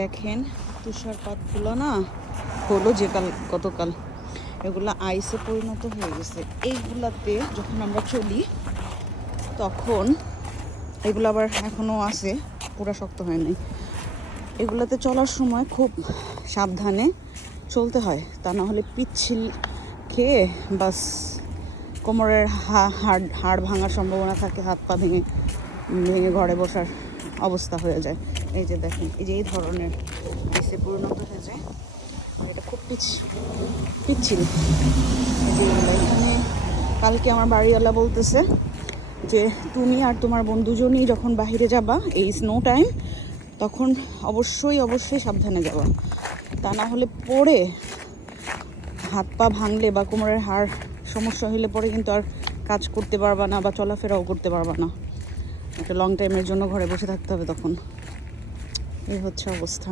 দেখেন তুষারপাতগুলো না হলো যে গতকাল, এগুলো আইসে পরিণত হয়ে গেছে। এইগুলাতে যখন আমরা চলি তখন এগুলো আবার এখনও আছে, পুরা শক্ত হয় নাই। এগুলাতে চলার সময় খুব সাবধানে চলতে হয়, তা না হলে পিচ্ছিল খেয়ে বাস কোমরের হাড় ভাঙার সম্ভাবনা থাকে, হাত পা ভেঙে ঘরে বসার অবস্থা হয়ে যায়। এই যে দেখেন, এই যে এই ধরনের আইসে পরিণত হয়ে যায়, এটা খুব পিচ্ছিল। এই যে এখানে কালকে আমার বাড়িওয়ালা বলতেছে যে তুমি আর তোমার বন্ধুজনই যখন বাইরে যাবা এই স্নো টাইম, তখন অবশ্যই সাবধানে যাবা, তা না হলে পরে হাত পা ভাঙলে বা কোমরের হাড় সমস্যা হলে পরে কিন্তু আর কাজ করতে পারবা না বা চলাফেরাও করতে পারবা না। একটা লং টাইমের জন্য ঘরে বসে থাকতে হবে তখন। এই হচ্ছে অবস্থা।